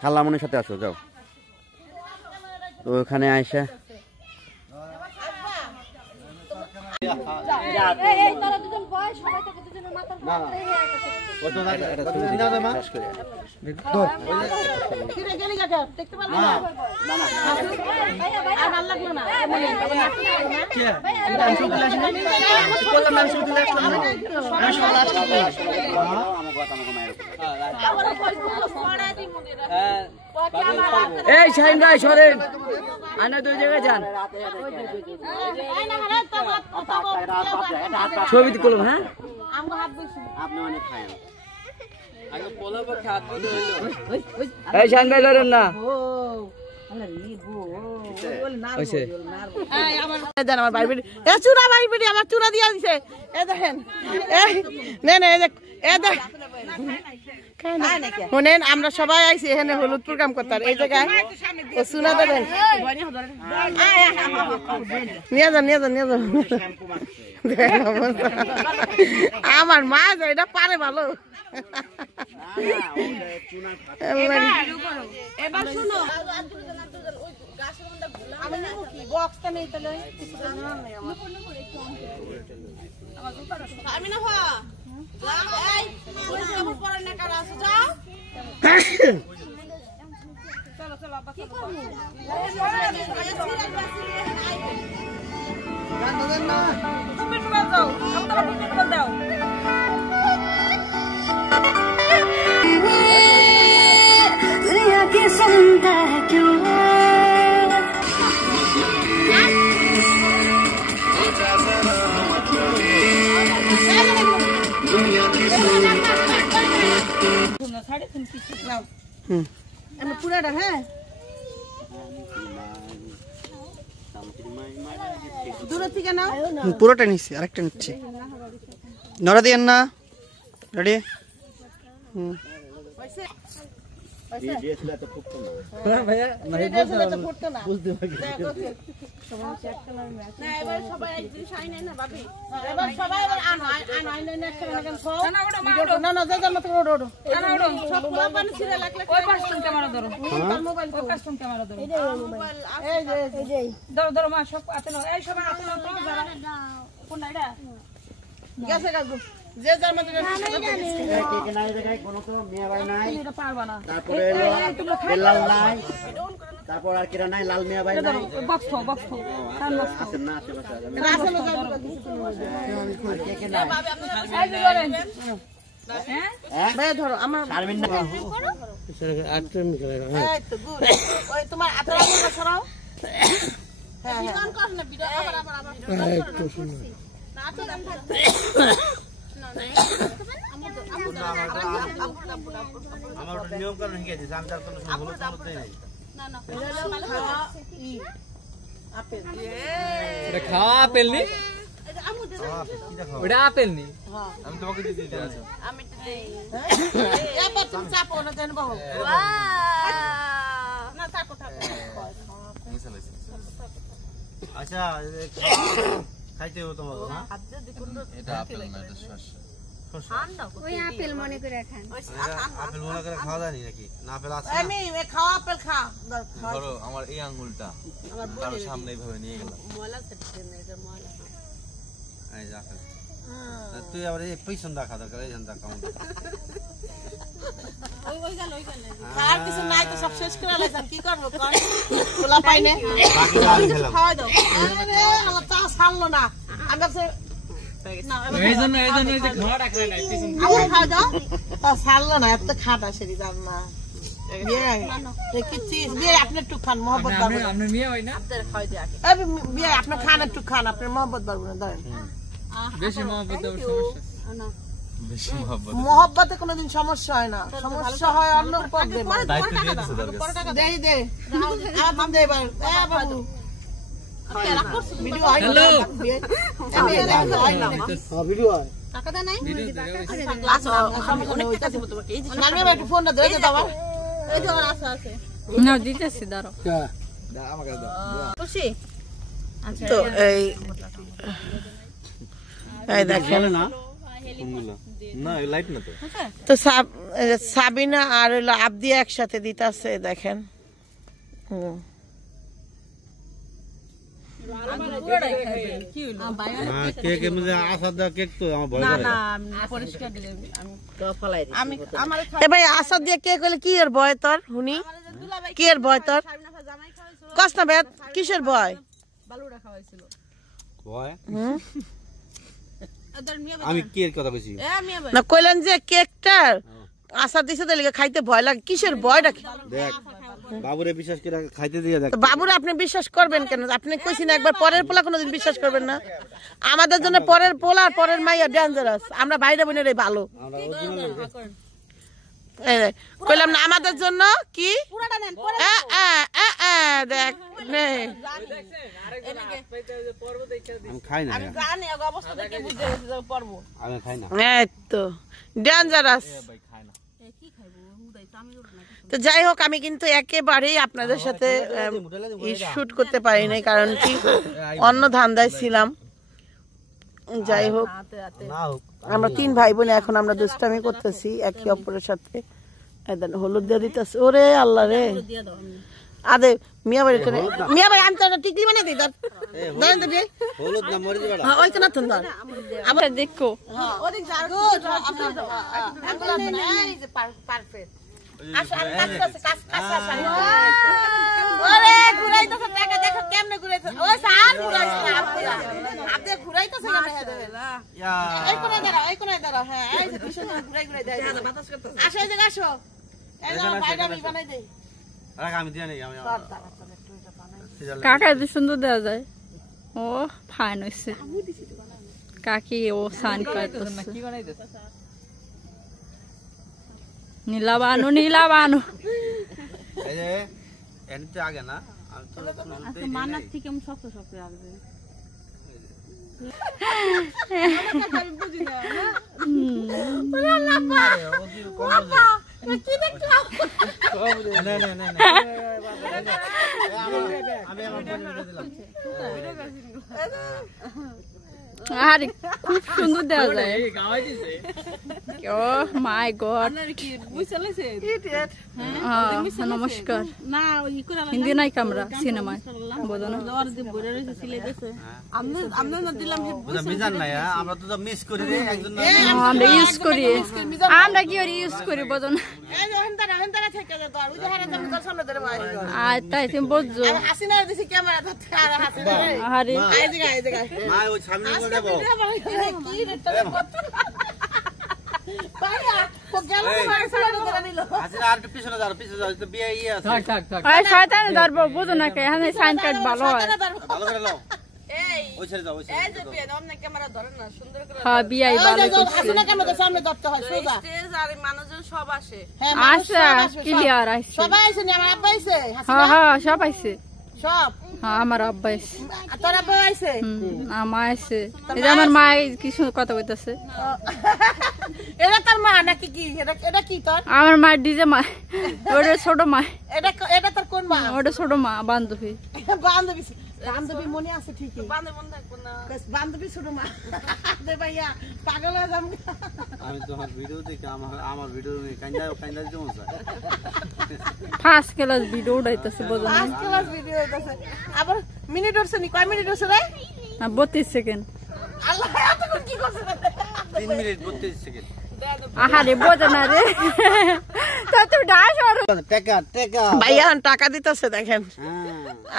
খালামনির সাথে আসো যাও তো ওখানে আয়সা এই শাহিন ভাই সরেন আনা দুই জায়গায় যান ছবি তুলুন হ্যাঁ আপনি অনেক খায়েন আগে পোলাবো খাত দিতে হইলো এই শাহিন ভাই লরেন না শোনেন আমরা সবাই আইছি এখানে হলুদ প্রোগ্রাম করতাম এই জায়গায় ও চুনা দেবেন নিয়ে যান নিয়ে যান নিয়ে যান আমার মা এটা পারে ভালো এবার শুনো বক্সটা নেই তাহলে আমি না চলো চলো পুরাটা হ্যাঁ দূরের থেকে নাও পুরোটা নিচ্ছি আরেকটা নিচ্ছি নড়া দিয়েন না রেডি যে যার মত তারপর আর কিরা নাই লাল মিয়া ভাই নাই বক্স বক্স আছেন না আশেপাশে কে কে নাই হ্যাঁ ভাই ধরো আমার শারমিন না আটটা মিলে এই তো গুড ওই তোমার আতরা মুখে সরাও হ্যাঁ হ্যাঁ কর না ভিডিও আবার একটু শুনো না তো নাম থাকবে আমার নিয়ম কানুন শিখিয়ে দিয়েছে আমি তার কোনো ভুল করতে নাই না না আপেল এটা খাওয়া আপেল নি ওটা আপেল নি আমি তোমাকে দিয়ে দিতে আছি আমি তো দেই এই বটন চাপো না দেন বাবু না থাকো থাকো আচ্ছা খাইতে হতো না এটা আপেল না এটা শসা ওই আপেল মনে করে খান আপেল মনে করে খাওয়া যায় নাকি না আপেল আছে আমি খাওয়া আপেল খা ধরো আমার এই আঙ্গুলটা তার সামনে এইভাবে নিয়ে গেলাম ময়লা সেটে না এটা ময়লা এই যা তুই আবার এই পয়সা দেখা দরকার এই জানতা কাউন্ট ওই গেল আর কিছু নাই তো সব শেষ করে লাইছেন কি করব কোন গোলা পাইনে বাকি গাল খেলাম খাওয়া দাও আরে আল্লাহ তা ছাড়লো না আমি ভাবছি না এই জন্য এই যে খাওয়া রাখলে না পিছন আমার খাওয়া দাও তা ছাড়লো না এত খাটা সেরি দাম না বিয়ে কি চিজ বিয়ে আপনি একটু খান মোহব্বত বাড়বে আপনি মিয়া হয় না আপনার খাওয়া দিয়ে এই বিয়ে আপনি খান একটু খান আপনার মোহব্বত বাড়বে না ধরেন বেশি মহব্বত দেওয়ার সমস্যা না বেশি মহব্বত মোহব্বতে কোনোদিন সমস্যা হয় না সমস্যা হয় অন্য পথে দায়িত্ব দিয়ে দিছে দরকার দেই দে আমার দে এবার এ বাবু ভিডিও হয় হ্যালো ভিডিও হয় টাকা দেয় নাই নামিয়ে একটু ফোনটা ধরে দে বাবা এই যে আমার আশা আছে না দিতেছি দাঁড়াও খুশি তো এই দেখেন না লাইট না তো সাবিনা আর হলো আবদি একসাথে দিতেছে দেখেন ভাই আসাদ দিয়ে কে কইলে কি এর ভয় তোর হুনি কি এর ভয় তোর কষ্ট না বেদ কিসের ভয় আমি কি এর কথা কইছি না কইলেন যে কেকটার আশা দিছে তো লিখে খাইতে ভয় লাগে কিসের ভয়টা দেখ বাবুরে বিশ্বাস করে খাইতে দিয়ে দেখ বাবুরে আপনি বিশ্বাস করবেন কেন আপনি কইছেন একবার পরের পোলা কোনোদিন বিশ্বাস করবেন না আমাদের জন্য পরের পোলা আর পরের মাইয়া ডেঞ্জারাস আমরা বাইরে বোনেরই ভালো কইলাম না আমাদের জন্য কি দেখ নে আমি খাই না আমি খাই না এই তো ডেঞ্জারাস তো যাই হোক আমি কিন্তু একেবারেই আপনাদের সাথে শুট করতে পারি নাই কারণ কি অন্য ধান্দায় ছিলাম যাই হোক আমরা 3 ভাই বোন এখন আমরা দুষ্টামি করতেছি একে অপরের সাথে হলুদ দিয়ে দিতেছি ওরে আল্লাহ রে আদে মিয়া ভাই আমি তো টিকলি বানিয়ে দিই ধরেন তো হলুদ না মরিচ বাড়া ওই কেন তুমি ধর আমরা দেখো ওদিক যাও পারফেক্ট কাকা এত সুন্দর দেওয়া যায় ও ফাইন হয়েছে কাকি ও সান করতেছে নীলা বানু এই যে এনতে আগে না আমি তো মানার থেকে আমি শক্ত রাখবে আরে খুব সুন্দর দেওয়া যায় ও মাই গড নমস্কার হিন্দি নাই কামরা সিনেমায় বোঝো না আমরা তো মিস করি রে একজন আমরা ইউজ করি আমরা কি ইউজ করি বোঝো না আর তাই তুমি বুঝছো আরে মা ওই সামনে করে দেব শয়তানে ধরবো বুঝো না কে হ্যাঁ সাইন কার্ড ভালো হয় হ্যাঁ বিয়াই ভালো করছে আসে ক্লিয়ার আসছে সবাই আইছে নি আমার আব্বা আইছে হ্যাঁ সব আইছে সব হ্যাঁ আমার আব্বা আইছে তোর আব্বা আইছে আমার আইছে এই যে আমার মা কিছু কথা কইতাছে এটা তোর মা নাকি কি এটা কি তোর আমার মা ডিজে মা ওটা ছোট মা এটা তোর কোন মা ওটা ছোট মা বান্ধবী বান্ধবী মনে আছে ঠিকই বান্ধবী ছোট মা ভাইয়া পাগল হয়ে যাম আমি তোমার ভিডিও দেখে আমার ভিডিও কাইন্দা দিতে মন চায় ফার্স্ট ক্লাস ভিডিও উঠাইতেছে বুঝো না ফার্স্ট ক্লাস ভিডিও উঠাইছে আবার মিনিট হচ্ছে নি কয় মিনিট হচ্ছে রে 32 সেকেন্ড আল্লাহ এত কি করছ 3 মিনিট 32 সেকেন্ড আহারে বোঝো না রে তো তুই ডাস আর টাকা ভাইয়া টাকা দিতেছে দেখেন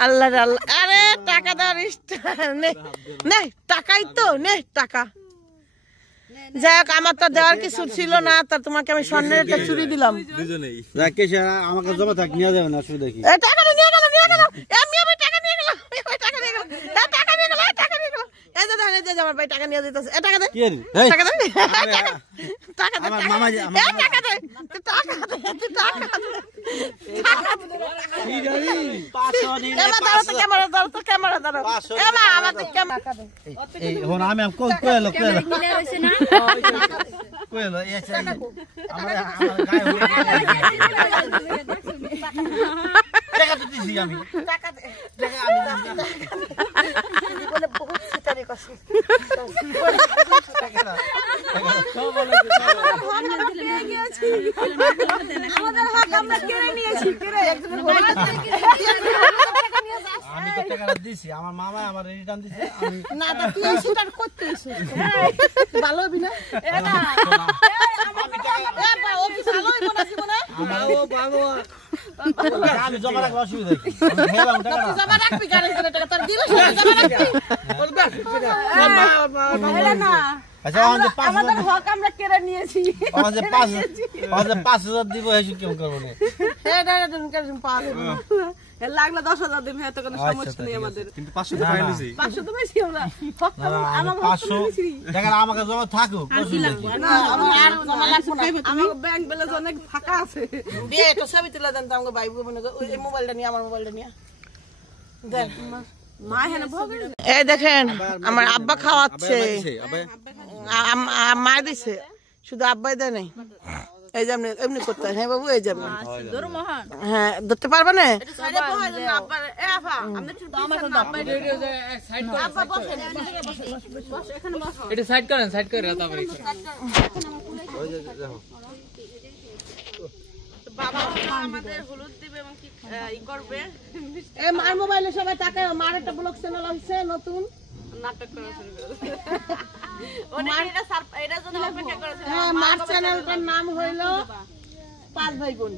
আল্লাহ আল্লাহ আরে টাকা দাও নে টাকাই তো নে টাকা যাই হোক আমার তো দেওয়ার কিছু ছিল না তা তোমাকে আমি স্বর্ণের একটা চুরি দিলাম দুজনেই রাকেশ আমাকে জমা থাক নিয়ে যাবে না অসুবিধা কি টাকা নিয়ে গেল আমি টাকা নিয়ে গেলাম টাকা নিয়ে গেল এই যে দেখেন এই যে আমার ভাই টাকা নিয়ে দিতেছে টাকা দে কি রে এই টাকা দে টাকা দে আমার মামা যে আমার টাকা দে টাকা দে কি জানি 500 নিলে ক্যামেরা দাও এমা আমাদের ক্যামেরা দে এই হন আমি কইলো এই আমার গায়ে টাকা তো দিছি আমি টাকা দে টাকা আমি বলে বহুত সিটারি করছিস টাকা না আমাদের হক আমরা কেড়ে নিয়েছি আমি তো টাকা দিছি আমার মামা আমার রিটার্ন দিছে আমি না তো তুই সিটার করতেছিস ভালো হবি না এটা আমি টাকা ও কি ভালো হইব না জীবনে আমি জমা রাখলে অসুবিধা কি আমি খেলাম টাকা তুই জমা রাখবি গাড়ি করে টাকা তোর দিবস জমা রাখবি বলবা না আচ্ছা আমাদের 5 আমাদের হক আমরা কেড়ে নিয়েছি আমাদের 5000 দিব এসে কেমন করব না এটা তুমি কেন পাওয়া যাবে না এর লাগলে 10000 দিন হয়তো কোনো সমস্যা নেই আমাদের কিন্তু 500 টাকা পাইছি 500 তো বেশি আমরা হক আমার 500 টাকা আমাকে জমা থাকুক না আমার আর জমা লাগবে না আমার ব্যাংক ব্যালেন্স অনেক ফাঁকা আছে দিয়ে তো ছবি তুলে দেন তো আমাকে ভাই বোন ওই মোবাইলটা নিয়ে আমার মোবাইলটা নিয়ে দেখ মা হেন ভোগে এই দেখেন আমার আব্বা খাওয়াচ্ছে মা দিছে শুধু আব্বাই দেয় নাই এই যে এমনি করতে হ্যাঁ বাবু এই যে হ্যাঁ ধরতে পারবে না এটা সাইড করেন তারপরে মার মোবাইলে সবাই টাকা মার একটা ব্লগ চ্যানেল হচ্ছে নতুন নাটক করা শুরু করেছে হ্যাঁ মার চ্যানেলটার নাম হইল 5 ভাই বোন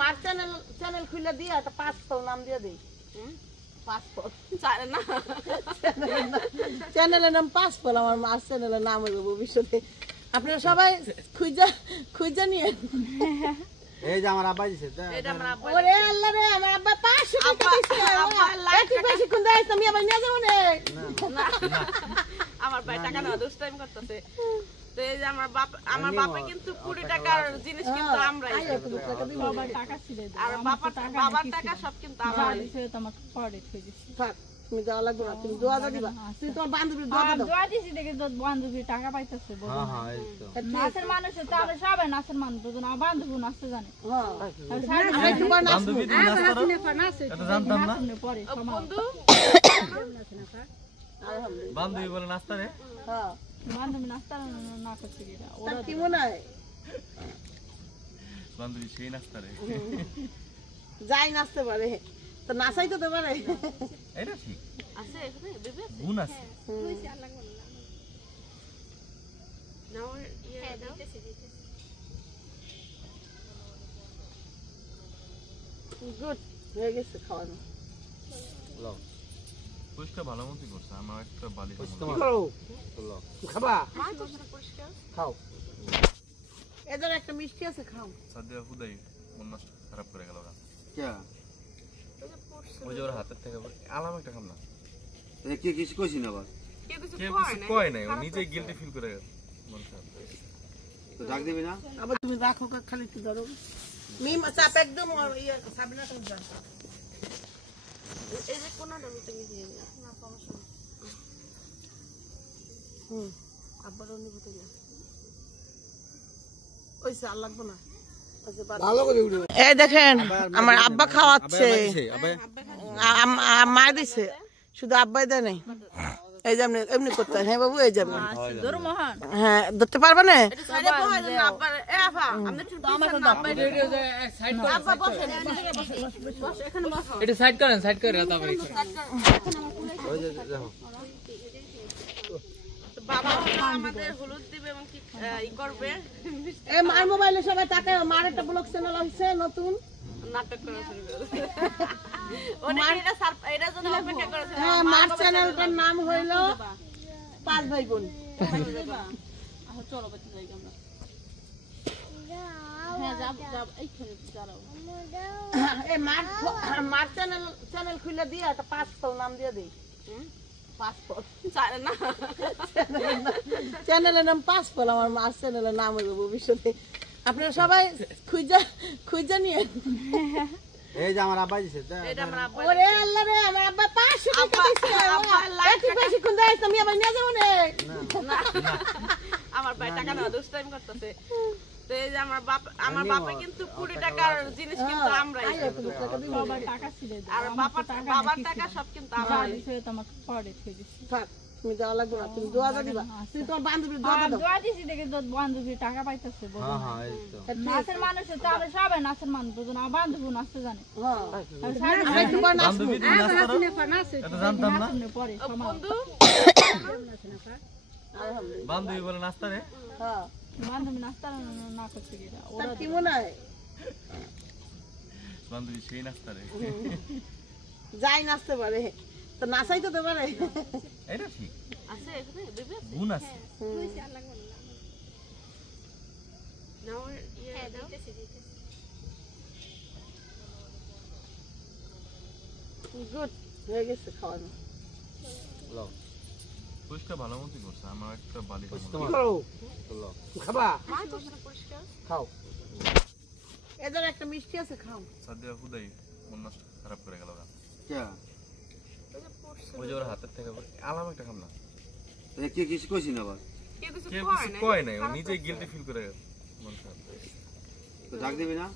মার চ্যানেল খুলে দিয়ে একটা 5 নাম দিয়ে দিই চ্যানেলের নাম 5 আমার মার চ্যানেলের নাম হইব ভবিষ্যতে আপনারা সবাই খুঁজে নিয়ে এই যে আমার আব্বা দিছে ওরে আল্লাহ রে আমার আব্বা 500 টাকা দিছে একটু বেশি কোন দাইছ আমি আবার নিয়ে যাব না আমার ভাই টাকা না দোষ টাইম করতেছে তো এই যে আমার বাপে কিন্তু 20 টাকার জিনিস কিন্তু আমরাই সবার টাকা ছিল আর বাবার টাকা সব কিন্তু আমরাই তোমার পরে থই দিছি তুমি যাওয়া লাগবে না তুমি দোয়া দিবা তুমি তোমার বান্ধবীর দোয়া দাও দোয়া দিছি দেখে তো বান্ধবী টাকা পাইতেছে হ্যাঁ হ্যাঁ এই তো নাচের মানুষ তাহলে সবাই নাচের মানুষ তো না বান্ধবী নাচতে জানে আমরা একটু বার নাচবো এটা জানতাম না পরে বন্ধু বান্ধবী বলে নাস্তা রে হ্যাঁ বান্ধবী নাচতে না করছে কি ওরা কি মনে হয় বান্ধবী সেই নাস্তা রে যাই নাচতে পারে তো নাচাই তো দে পারে এটা ঠিক আছে এখানে বেবি আছে গুণ আছে নাও ইয়ে দাও গুড হয়ে গেছে খাওয়ানো লাও পুষ্কা ভালো মতো করছে আমার একটা বালি খাবা মা তো পরিষ্কার খাও এদের একটা মিষ্টি আছে খাও সাদিয়া হুদাই মন নষ্ট খারাপ করে গেল কে ওই যে ওর হাতের থেকে আলাম একটা খাম না এটা কি কিছু কইছিস না আবার কে কিছু কে কয় কিছু না কয় নাই ও নিজে গিলটি ফিল করে মন খারাপ তো ডাক দিবি না আবার তুমি রাখো খালি একটু ধরো মিম চাপ একদম ইয়ে সাবিনা তুমি যাও এই যে কোনটা মিতে মিশিয়ে না সমস্যা আবার অনুভূতি না ওই চাল লাগবে না এই দেখেন আমার আব্বা খাওয়াচ্ছে মা দিছে শুধু আব্বাই দেয় নাই এই যে এমনি করতে হ্যাঁ বাবু এই যে হ্যাঁ ধরতে পারবে না সাইডে বহাই দেন আব্বা এ আফা আমরা একটু আমাকে আব্বা সাইড করেন আব্বা বসেন বস এখানে বসো এটা সাইড করেন তারপরে ওই যে দেখো বাবা আমাদের হলুদ দিবে এবং কি ই করবে এই মার মোবাইলে সবাই টাকা মার একটা ব্লগ চ্যানেল হচ্ছে নতুন নাটক করা শুরু করেছে ওটা এটা জন্য অপেক্ষা করেছে হ্যাঁ মার চ্যানেলটার নাম হইল 5 ভাই বোন চলো বাচ্চা যাই আমরা এই মার চ্যানেল খুলে দিয়ে একটা পাঁচফল নাম দিয়ে দিই। পাঁচফল জানে না চ্যানেলের নাম পাঁচফল, আমার মার চ্যানেলের নাম হবে ভবিষ্যতে। আপনারা সবাই খুঁজে নিয়ে। এই যে আমার আব্বা দিছে এটা আমার আব্বা ওরে আল্লাহ রে, আমার আব্বা 500 টাকা দিছে। একটু বেশি কোন দেয় তুমি আবার নিয়ে যাবো নে। আমার ভাই টাকা না দুষ্টাইম করতেছে। তো এই যে আমার বাপে কিন্তু 20 টাকার জিনিস কিন্তু আমরাই সবার টাকা ছিল আর বাবার টাকা সব কিন্তু আমরাই। তোমাকে পরে থই দিছি। থাক, তুমি দেওয়া লাগবে না, তুমি দোয়া দিবা। তুমি তোমার বান্ধবীর দোয়া দাও। দোয়া দিছি দেখে তো বান্ধবী টাকা পাইতেছে। হ্যাঁ হ্যাঁ এই তো নাচের মানুষ তো আমরা সবাই নাচের মানুষ, তো না বান্ধবী নাচতে জানে। হ্যাঁ, আমরা একটু পর নাচবো। এটা জানতাম না। পরে বন্ধু বান্ধবী বলে নাস্তা রে। হ্যাঁ, বান্ধবী নাচতে না করতে গিয়ে তার কি মনে হয়? বান্ধবী সেই নাস্তা রে। যাই নাচতে পারে, তো নাচাই তো পারে। এটা ঠিক, আছে এখানে দিবে গুণ আছে। নাও ইয়ে দাও। গুড, হয়ে গেছে খাওয়ানো। লও পরিষ্কার ভালো মতই করছে। আমার একটা বালি লও খাবা মা তো সেটা পরিষ্কার খাও এদের একটা মিষ্টি আছে, খাও। সাদিয়া খুদাই মন নষ্ট খারাপ করে গেল। কে ওই যে ওর হাতের থেকে আলাম একটা খাম না। এটা কি কিছু কইছিস না আবার কেউ কিছু কেউ কয় কিছু না কয় নাই, ও নিজে গিলটি ফিল করে মন খারাপ। তো ডাক দিবি না?